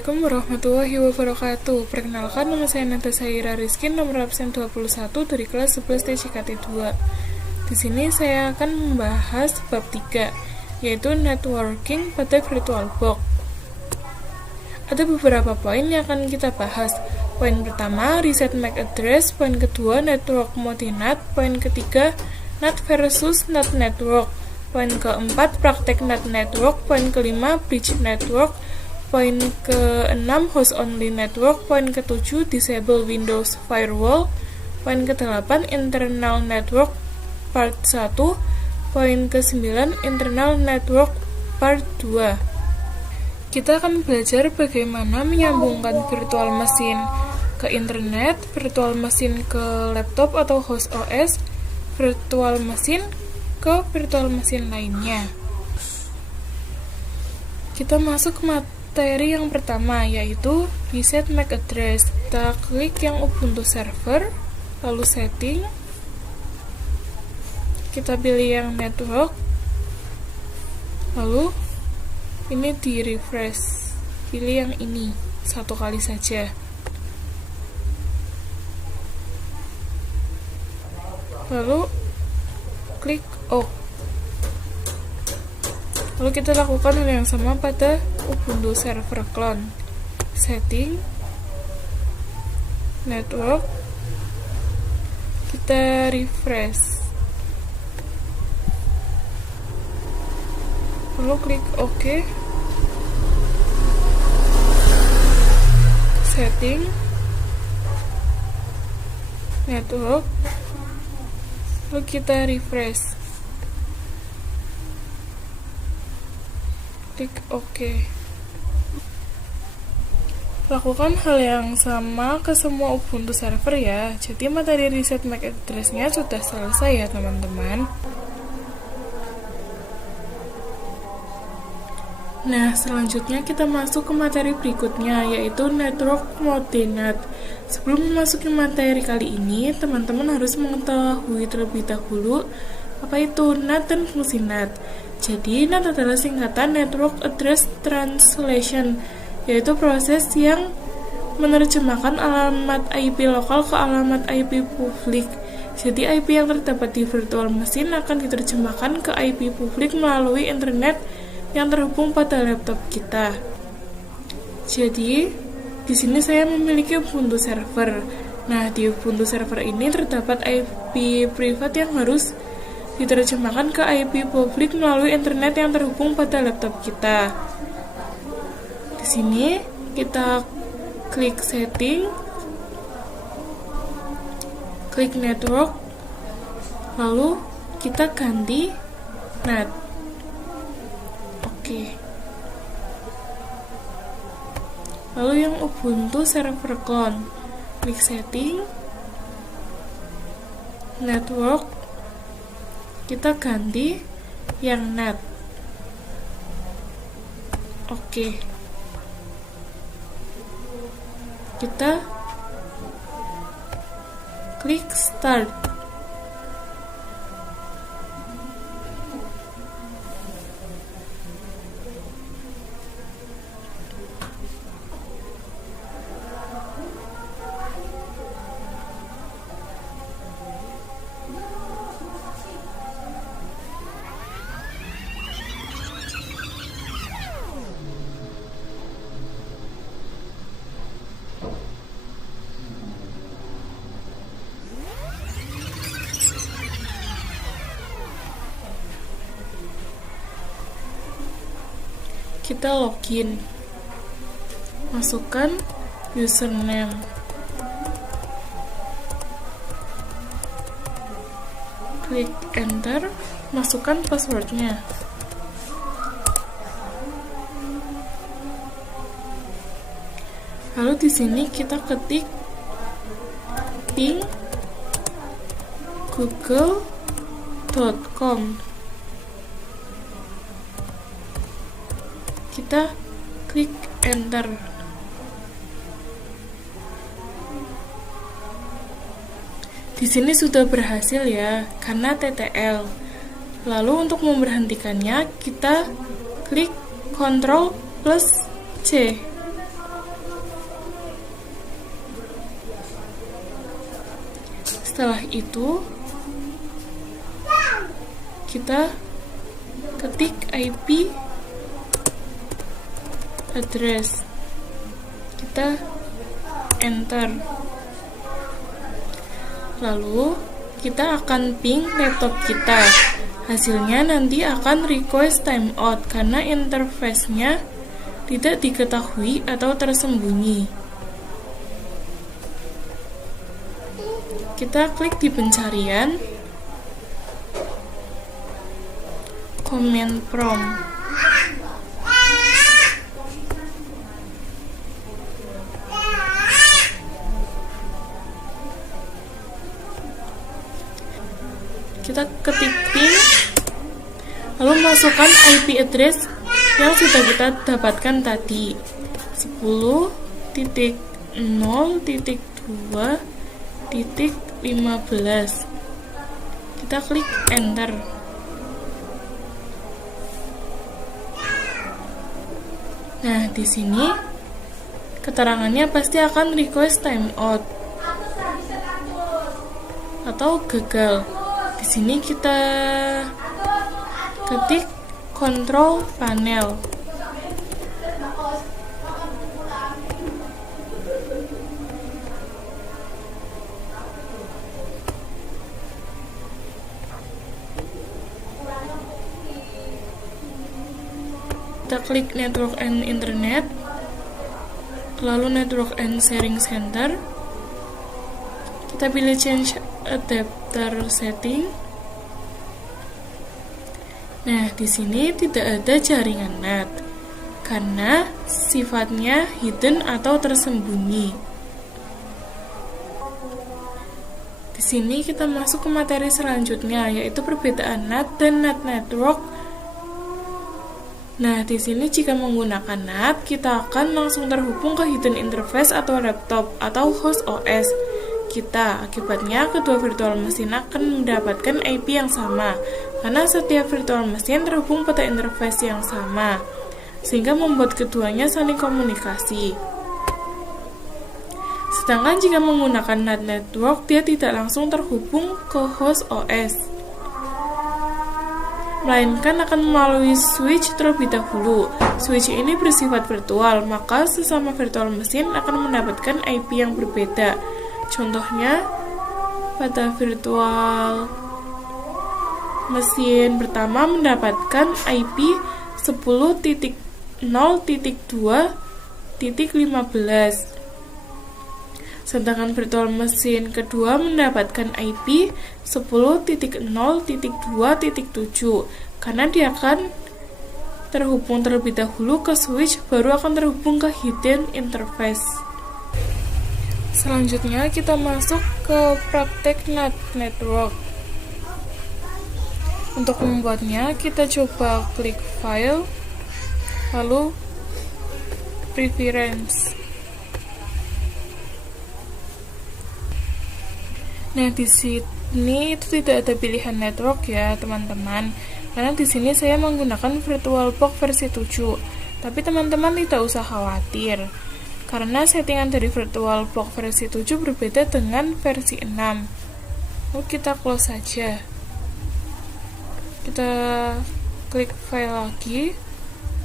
Assalamualaikum warahmatullahi wabarakatuh. Perkenalkan, nama saya Natasha Ira Rizky, nomor absen 21 dari kelas 11 TCKT 2. Di sini saya akan membahas bab 3, yaitu networking pada VirtualBox. Ada beberapa poin yang akan kita bahas. Poin pertama, reset MAC address. Poin kedua, network mode NAT. Poin ketiga, NAT versus NAT network. Poin keempat, praktek NAT network. Poin kelima, bridge network. Poin ke-6, host only network. Poin ke-7, disable Windows firewall. Poin ke-8, internal network part 1. Poin ke-9, internal network part 2. Kita akan belajar bagaimana menyambungkan virtual machine ke internet, virtual machine ke laptop atau host OS, virtual machine ke virtual machine lainnya. Kita masuk ke materi yang pertama, yaitu reset MAC address. Kita klik yang Ubuntu server, lalu setting, kita pilih yang network, lalu ini di refresh, pilih yang ini satu kali saja, lalu klik OK. Lalu kita lakukan hal yang sama pada Ubuntu server clone. Setting, network, kita refresh, lalu klik OK. Setting, network, lalu kita refresh, klik OK. Lakukan hal yang sama ke semua Ubuntu server ya. Jadi materi reset MAC address-nya sudah selesai ya teman-teman. Nah, selanjutnya kita masuk ke materi berikutnya, yaitu network mode NAT. Sebelum memasuki materi kali ini, teman-teman harus mengetahui terlebih dahulu apa itu NAT dan fungsi NAT. Jadi, NAT adalah singkatan Network Address Translation, yaitu proses yang menerjemahkan alamat IP lokal ke alamat IP publik. Jadi, IP yang terdapat di virtual machine akan diterjemahkan ke IP publik melalui internet yang terhubung pada laptop kita. Jadi, di sini saya memiliki Ubuntu server. Nah, di Ubuntu server ini terdapat IP privat yang harus diterjemahkan ke IP publik melalui internet yang terhubung pada laptop kita. Di sini kita klik setting, klik network, lalu kita ganti NAT. Oke. Lalu yang Ubuntu server clone, klik setting, network, kita ganti yang NAT. Oke. Kita klik start. Kita login, masukkan username, klik enter, masukkan passwordnya. Lalu di sini kita ketik ping google.com. Kita klik enter. Di sini sudah berhasil ya, karena TTL. Lalu untuk memberhentikannya, kita klik Ctrl plus C. Setelah itu kita ketik IP address, kita enter, lalu kita akan ping laptop kita. Hasilnya nanti akan request timeout karena interface-nya tidak diketahui atau tersembunyi. Kita klik di pencarian command prompt. Kita ketik ping, lalu masukkan IP address yang sudah kita dapatkan tadi, 10.0.2.15. Kita klik enter. Nah, di sini keterangannya pasti akan request timeout atau gagal. Di sini kita ketik control panel. Kita klik network and internet, lalu network and sharing center. Kita pilih change adapter setting. Nah, di sini tidak ada jaringan NAT karena sifatnya hidden atau tersembunyi. Di sini kita masuk ke materi selanjutnya, yaitu perbedaan NAT dan NAT network. Nah, di sini jika menggunakan NAT, kita akan langsung terhubung ke hidden interface atau laptop atau host OS kita. Akibatnya, kedua virtual mesin akan mendapatkan IP yang sama, karena setiap virtual mesin terhubung pada interface yang sama, sehingga membuat keduanya saling komunikasi. Sedangkan jika menggunakan NAT network, dia tidak langsung terhubung ke host OS, melainkan akan melalui switch terlebih dahulu. Switch ini bersifat virtual, maka sesama virtual mesin akan mendapatkan IP yang berbeda. Contohnya, pada virtual mesin pertama mendapatkan IP 10.0.2.15, sedangkan virtual mesin kedua mendapatkan IP 10.0.2.7, karena dia akan terhubung terlebih dahulu ke switch, baru akan terhubung ke hidden interface. Selanjutnya kita masuk ke praktek NAT network. Untuk membuatnya, kita coba klik file, lalu preference. Nah, di sini itu tidak ada pilihan network ya, teman-teman. Karena di sini saya menggunakan VirtualBox versi 7. Tapi teman-teman tidak usah khawatir, karena settingan dari VirtualBox versi 7 berbeda dengan versi 6. Lalu kita close saja. Kita klik file lagi,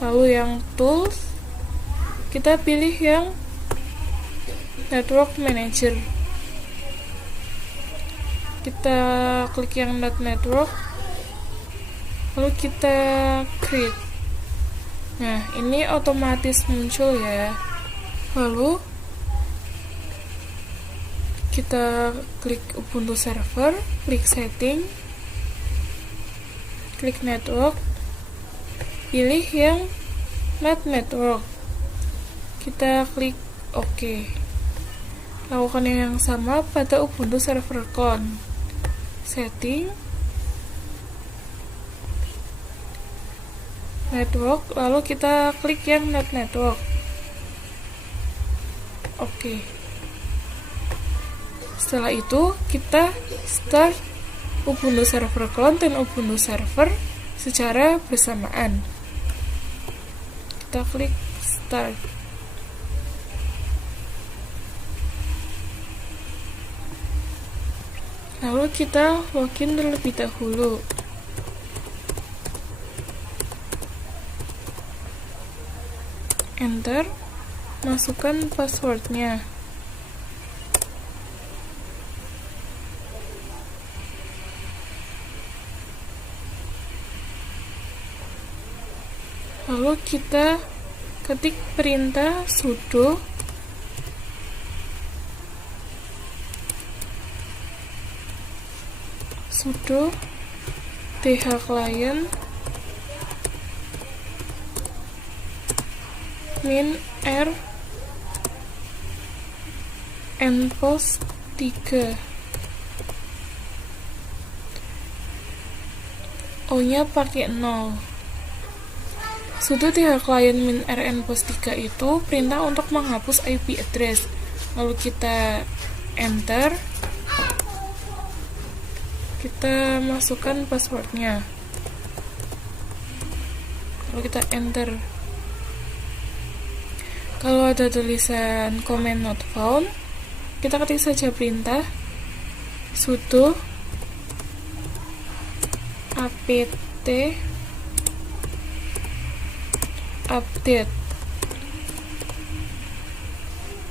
lalu yang tools, kita pilih yang network manager. Kita klik yang NAT network, lalu kita create. Nah, ini otomatis muncul ya. Lalu kita klik Ubuntu server, klik setting, klik network, pilih yang NAT network, kita klik OK. Lakukan yang sama pada Ubuntu server con, setting, network, lalu kita klik yang NAT network. Oke. Setelah itu kita start Ubuntu server clone dan Ubuntu server secara bersamaan. Kita klik start. Lalu kita login terlebih dahulu. Enter, masukkan passwordnya. Lalu kita ketik perintah sudo dhclient min r npost 3. O nya pakai 0. Sudo dhclient min r npost 3 itu perintah untuk menghapus IP address. Lalu kita enter, kita masukkan passwordnya, lalu kita enter. Kalau ada tulisan command not found, kita ketik saja perintah sudo apt update,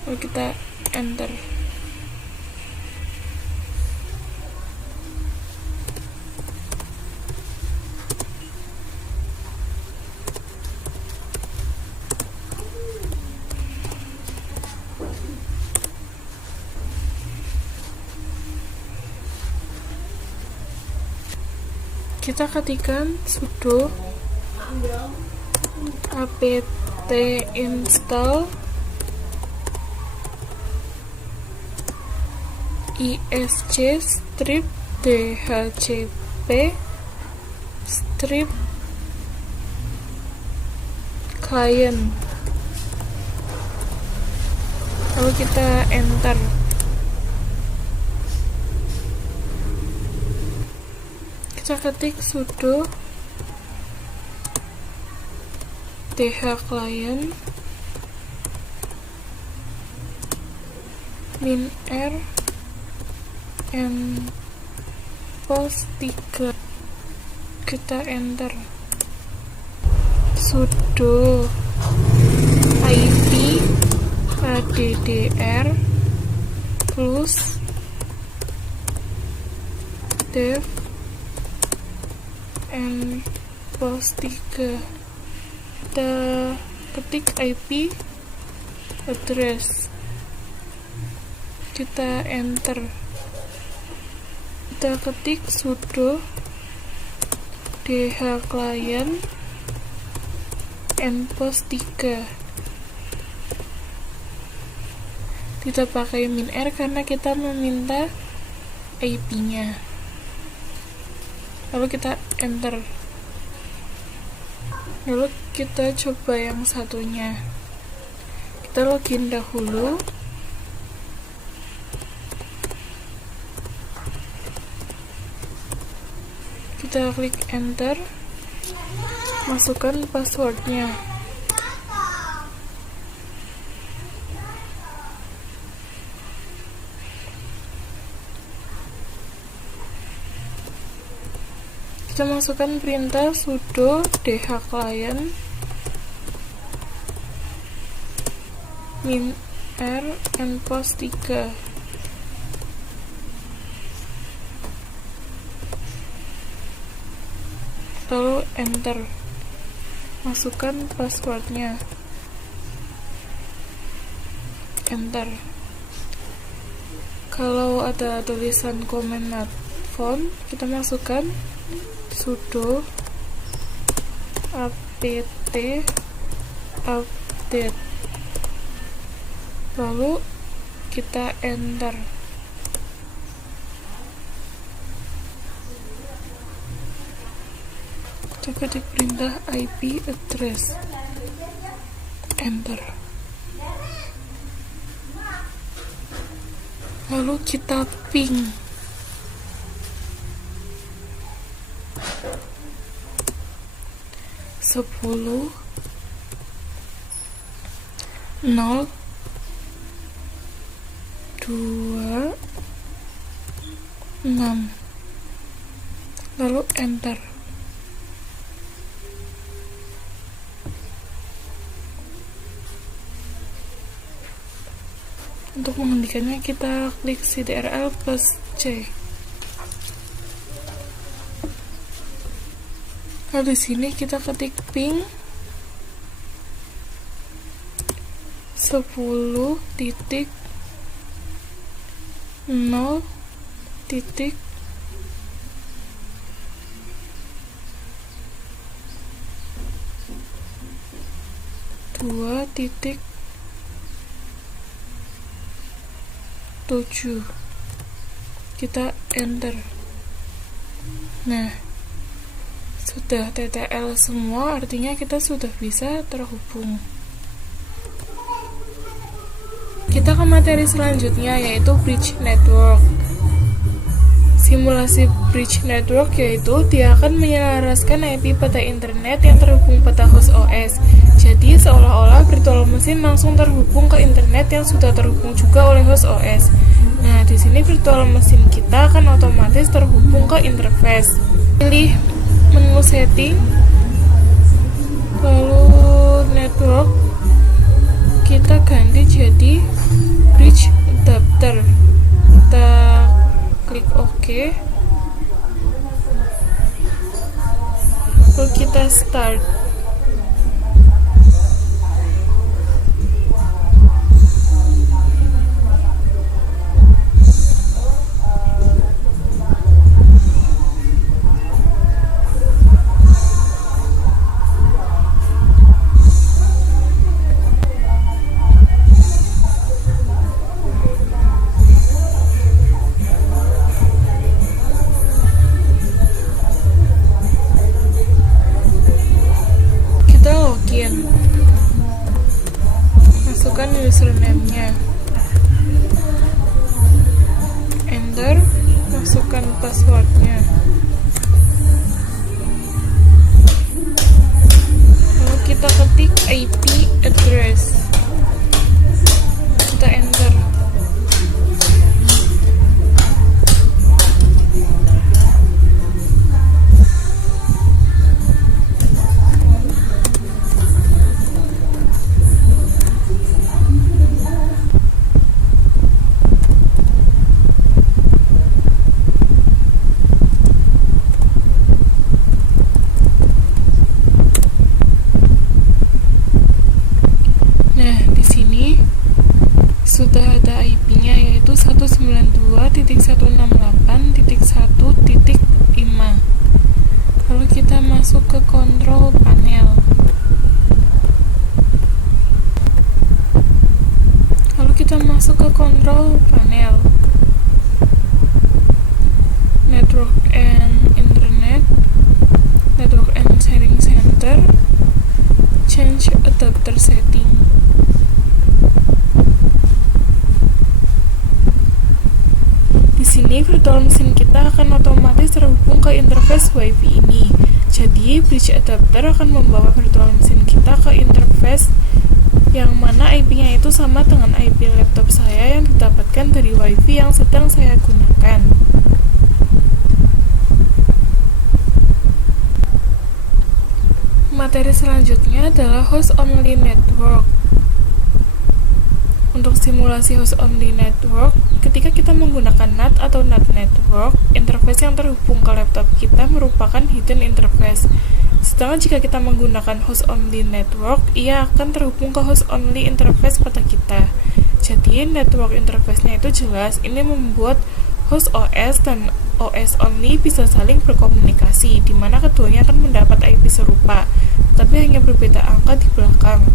lalu kita enter. Kita ketikkan sudo apt install isc strip dhcp strip client, lalu kita enter. Kita ketik sudo dhclient min r npost 3, kita enter. Sudo ip addr plus dev npost 3, kita ketik IP address, kita enter. Kita ketik sudo dhclient npost 3, kita pakai min r karena kita meminta IP nya, lalu kita enter. Lalu kita coba yang satunya, kita login dahulu. Kita klik enter, masukkan passwordnya. Kita masukkan perintah sudo dhclient min r npost 3, lalu enter, masukkan passwordnya, enter. Kalau ada tulisan command not found, kita masukkan sudo apt update, lalu kita enter. Kita ketik perintah IP address, enter. Lalu kita ping. Sepuluh 0 2 6, lalu enter. Untuk menghentikannya kita klik CTRL plus C. Lalu di sini kita ketik ping 10.0.2.7. Kita enter. Nah, sudah TTL semua, artinya kita sudah bisa terhubung. Kita ke materi selanjutnya, yaitu bridge network. Simulasi bridge network yaitu dia akan menyelaraskan IP pada internet yang terhubung pada host OS. Jadi seolah-olah virtual machine langsung terhubung ke internet yang sudah terhubung juga oleh host OS. Nah, di sini virtual machine kita akan otomatis terhubung ke interface. Pilih menu setting, lalu network, kita ganti jadi bridge adapter. Kita klik OK, lalu kita start. Masukkan username-nya, enter, masukkan passwordnya, lalu kita ketik IP address, kita enter. Sudah ada IP-nya, yaitu 192.168.1.5. Lalu kita masuk ke control panel. Network and Internet, Network and Sharing Center, change adapter setting. Di sini virtual machine kita akan otomatis terhubung ke interface WiFi ini. Jadi bridge adapter akan membawa virtual machine kita ke interface yang mana IP-nya itu sama dengan IP laptop saya yang didapatkan dari WiFi yang sedang saya gunakan. Materi selanjutnya adalah host only network. Untuk simulasi host only network, ketika kita menggunakan NAT atau NAT network, interface yang terhubung ke laptop kita merupakan hidden interface. Sedangkan jika kita menggunakan host only network, ia akan terhubung ke host only interface pada kita. Jadi network interface-nya itu jelas. Ini membuat host OS dan OS only bisa saling berkomunikasi, di mana keduanya akan mendapat IP serupa, tapi hanya berbeda angka di belakang.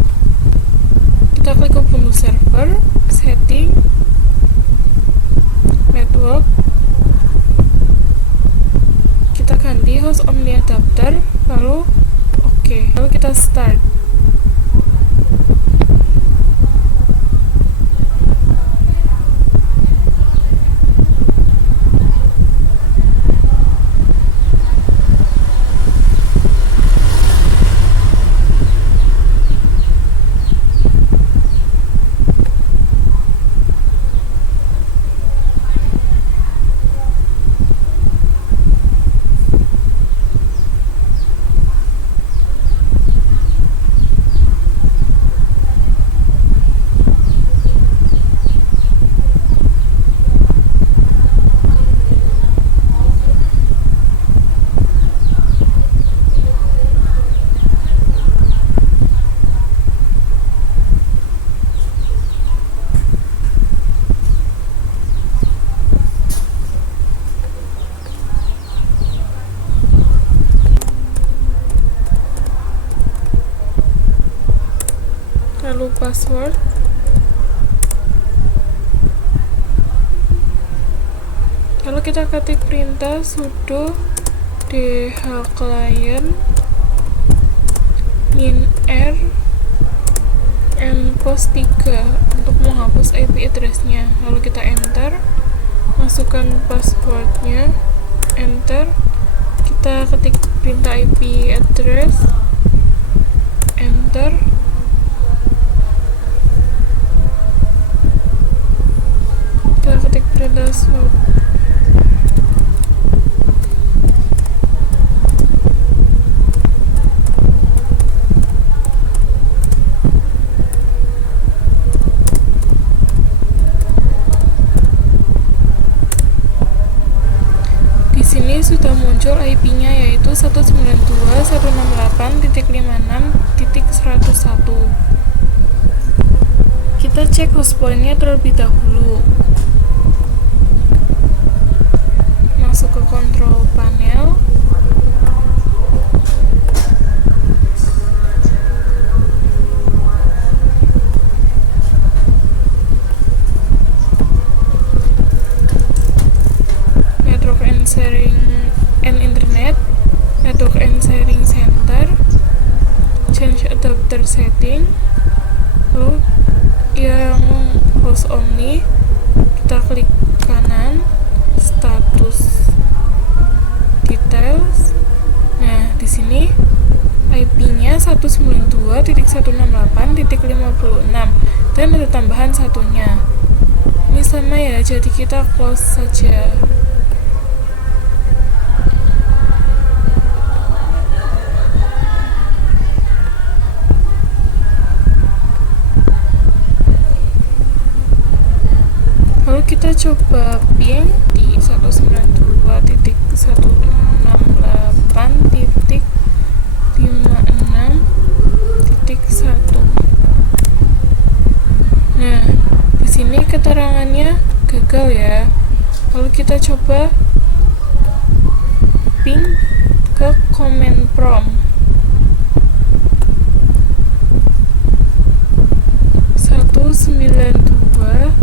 Kita klik Ubuntu Server, Setting, Network, kita ganti host only adapter, lalu OK, lalu kita start. lalu password, lalu kita ketik perintah sudo dhclient -r mpost 3 untuk menghapus IP address-nya. Lalu kita enter, masukkan passwordnya, enter, kita ketik perintah IP address, enter, kita ketik perintah sudo. Ini sudah muncul IP-nya yaitu 192.168.56.101. Kita cek hostpoint-nya terlebih dahulu. Masuk ke control panel. Sharing and Internet, Network and Sharing Center, Change Adapter Setting, lalu yang host only, kita klik kanan, status details. Nah, di sini IP-nya 192.168.56 dan ada tambahan satunya. Ini sama ya, jadi kita close saja. Kita coba ping di 192.168.56.1. Nah, di sini keterangannya gagal ya. Lalu kita coba ping ke command prompt. 192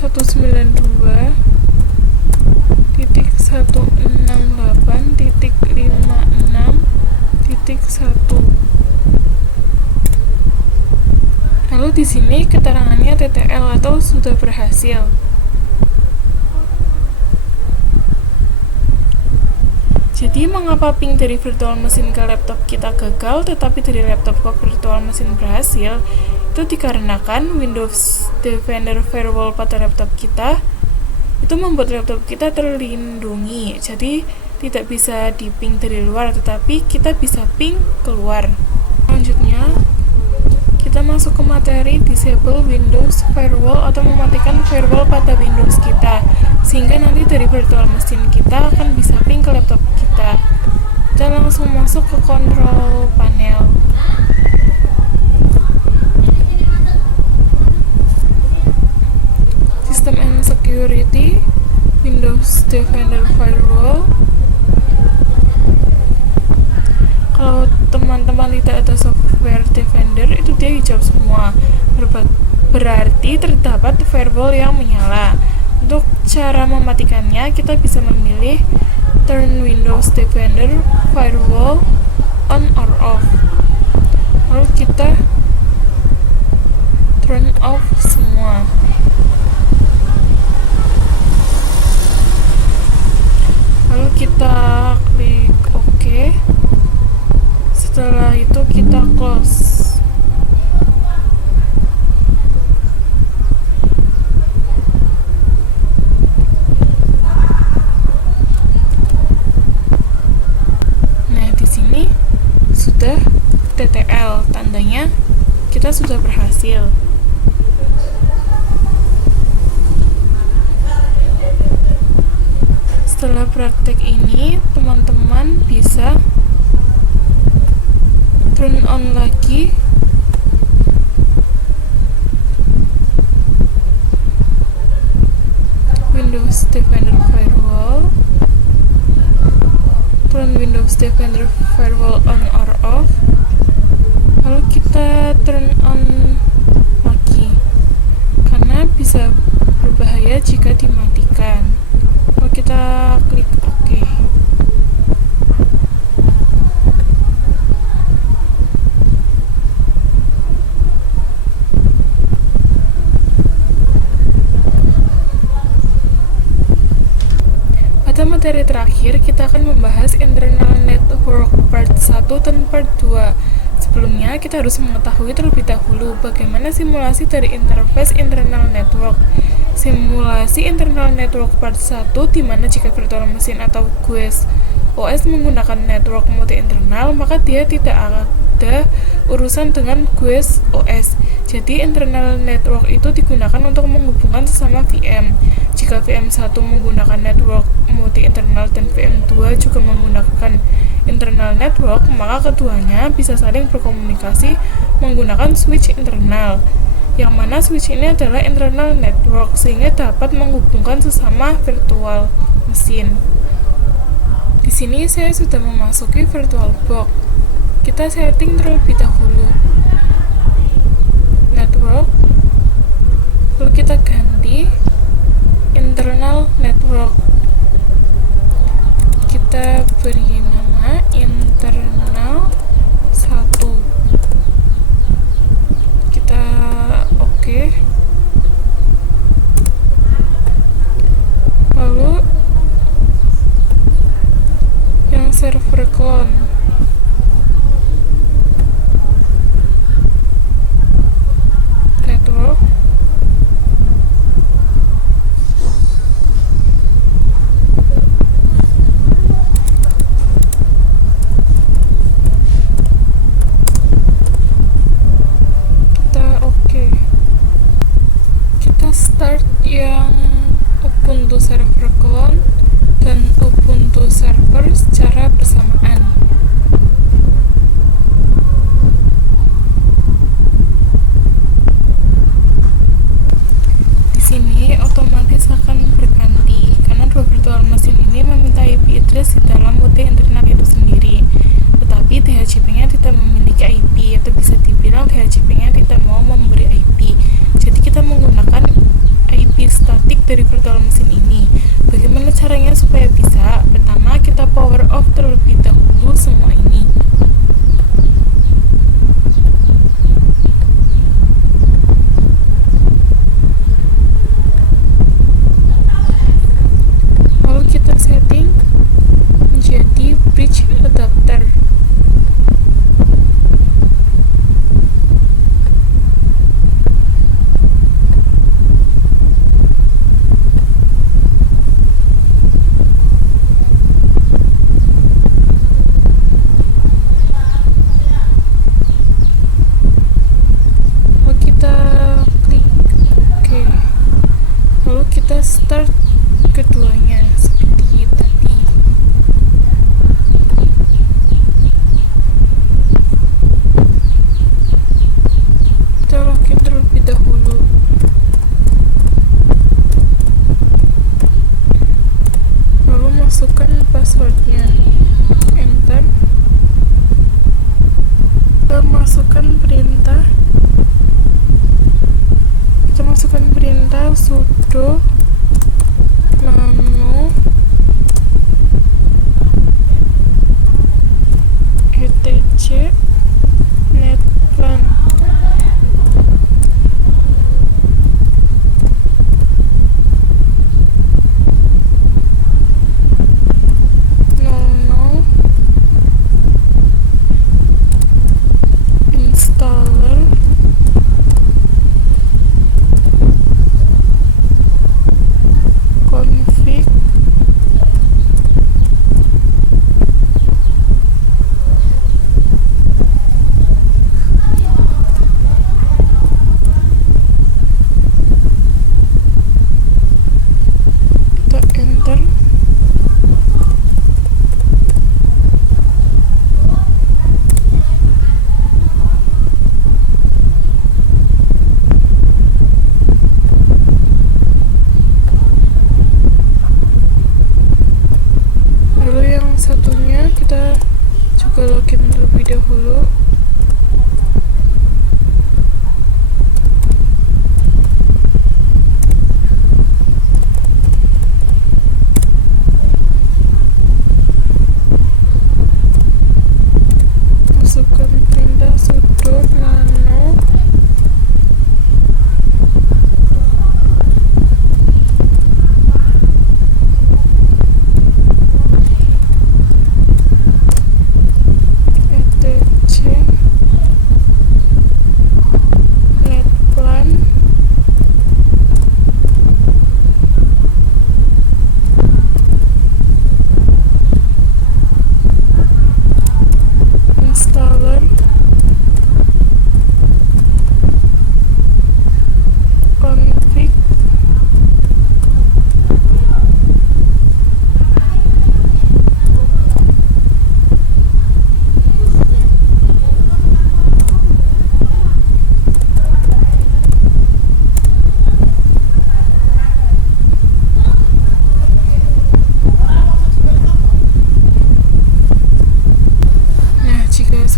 192.168.56.1. Lalu di sini keterangannya TTL atau sudah berhasil. Jadi mengapa ping dari virtual machine ke laptop kita gagal tetapi dari laptop ke virtual machine berhasil? Itu dikarenakan Windows Defender Firewall pada laptop kita itu membuat laptop kita terlindungi, jadi tidak bisa di ping dari luar tetapi kita bisa ping keluar. Selanjutnya kita masuk ke materi disable Windows Firewall atau mematikan firewall pada Windows kita, sehingga nanti dari virtual machine kita akan bisa ping ke laptop kita. Kita langsung masuk ke control panel. System and Security, Windows Defender Firewall. Kalau teman-teman tidak ada software Defender, itu dia hijau semua. Berarti terdapat firewall yang menyala. Untuk cara mematikannya, kita bisa memilih Turn Windows Defender Firewall on or off. Lalu kita turn off semua. Lalu kita klik OK. Setelah itu kita close. Nah, di sini sudah TTL, tandanya kita sudah berhasil. Setelah praktek ini, teman-teman bisa turn on lagi Windows Defender Firewall, turn Windows Defender Firewall on or off, materi terakhir, kita akan membahas internal network part 1 dan part 2. Sebelumnya, kita harus mengetahui terlebih dahulu bagaimana simulasi dari interface internal network. Simulasi internal network part 1 di mana jika virtual machine atau GUIS OS menggunakan network multi internal, maka dia tidak ada urusan dengan GUIS OS. Jadi internal network itu digunakan untuk menghubungkan sesama VM. Jika VM1 menggunakan network multi internal dan VM2 juga menggunakan internal network, maka keduanya bisa saling berkomunikasi menggunakan switch internal. Yang mana switch ini adalah internal network sehingga dapat menghubungkan sesama virtual machine. Di sini saya sudah memasuki VirtualBox. Kita setting terlebih dahulu network, lalu kita ganti internal network. Kita beri nama internal 1. Kita oke. Lalu yang server clone, network kita oke. Kita start yang Ubuntu server clone dan Ubuntu server secara bersamaan. Di sini otomatis akan berganti karena dua virtual machine ini meminta IP address di dalam multi internal itu sendiri. Tetapi DHCP-nya tidak memiliki IP, atau bisa dibilang DHCP-nya tidak mau memberi IP. Jadi kita menggunakan IP statik dari virtual machine ini. Bagaimana caranya supaya bisa? Pertama, kita power off terlebih dahulu semua ini. Lalu kita setting menjadi bridge adapter. Start keduanya seperti tadi. Kita login terlebih dahulu. Lalu masukkan passwordnya. Enter. Kita masukkan perintah. Sudo nano etc netplan. Installer config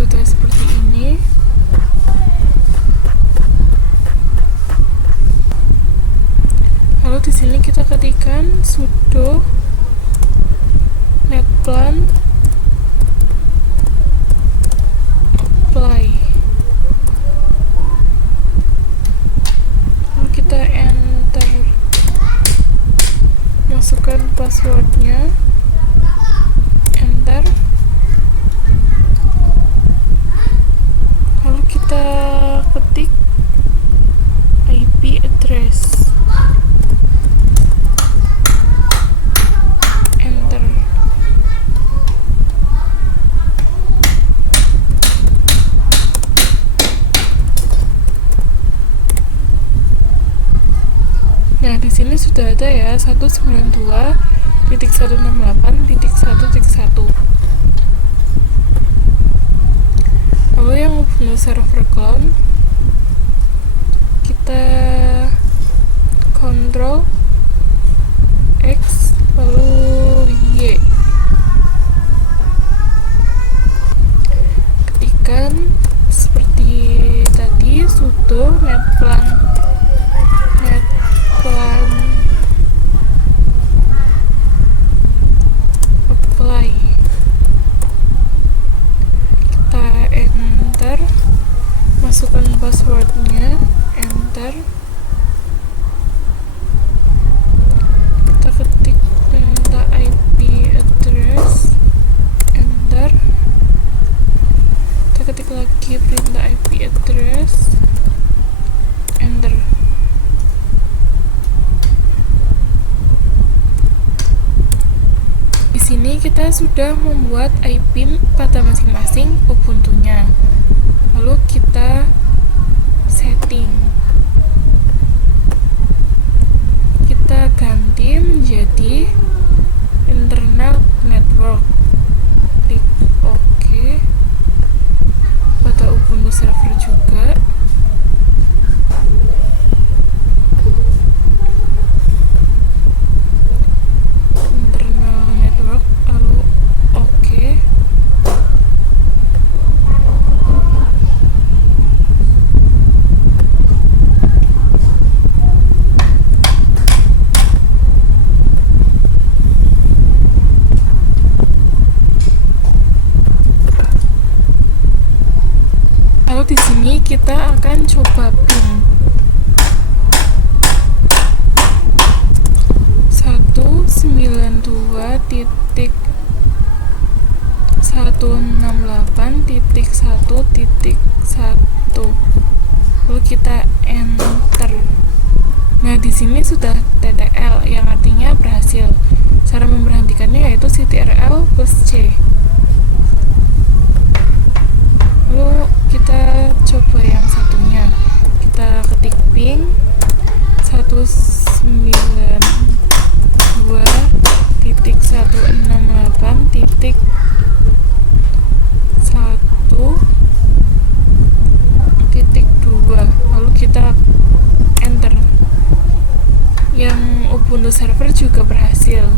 sudah seperti ini, lalu di sini kita ketikkan sudo netplan apply, lalu kita enter, masukkan passwordnya, enter, lalu kita ketik IP address, enter. Nah, di sini sudah ada ya 192.168.1.1. Lalu yang Ubuntu Server Clone, kita Ctrl X lalu Y, ketikkan seperti tadi sudo netplan apply, kita enter, masukkan passwordnya, enter, kita ketik perintah IP address, enter, kita ketik lagi perintah IP address, enter. Di sini kita sudah membuat IP pada masing-masing Ubuntu-nya. Lalu kita setting, kita ganti menjadi internal network, klik OK pada Ubuntu server juga. Internal network, lalu OK. Lalu di sini kita akan coba ping 192.168.1.1. Lalu kita enter. Nah, di sini sudah TTL yang artinya berhasil. Cara memberhentikannya yaitu ctrl plus C. Lalu kita coba yang satunya, kita ketik ping 192.168.1.2, lalu kita enter. Yang Ubuntu server juga berhasil.